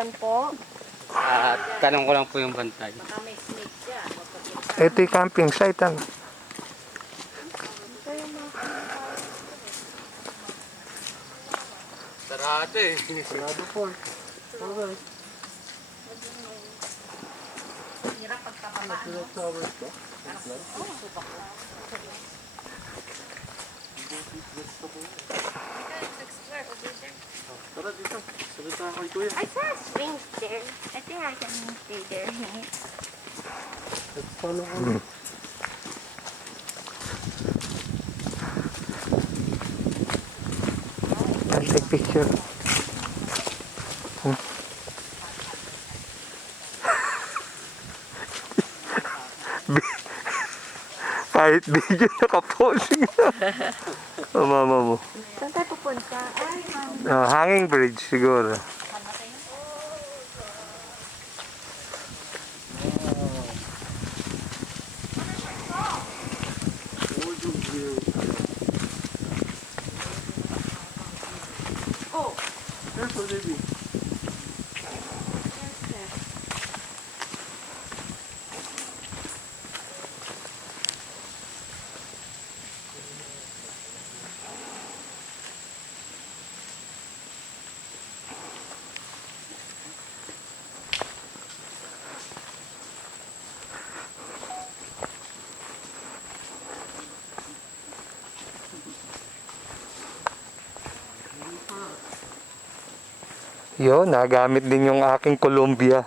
dyan po? Tanong ko lang po yung bantay. Baka may snake dyan. Ito yung camping site, ano? Sarado eh. Sarado po. Okay. Hirap pagtapalaan. Tara dito. Sabi tayo kay Kuya. I saw a swings there. I think I can stay there. Let's follow on. I'll take picture. Kahit video nakaposing na. Oh, mama mo. Saan tayo pupunta? Ay, Hanging bridge siguro. oh. Careful, baby. Yo, nagamit din yung aking Columbia.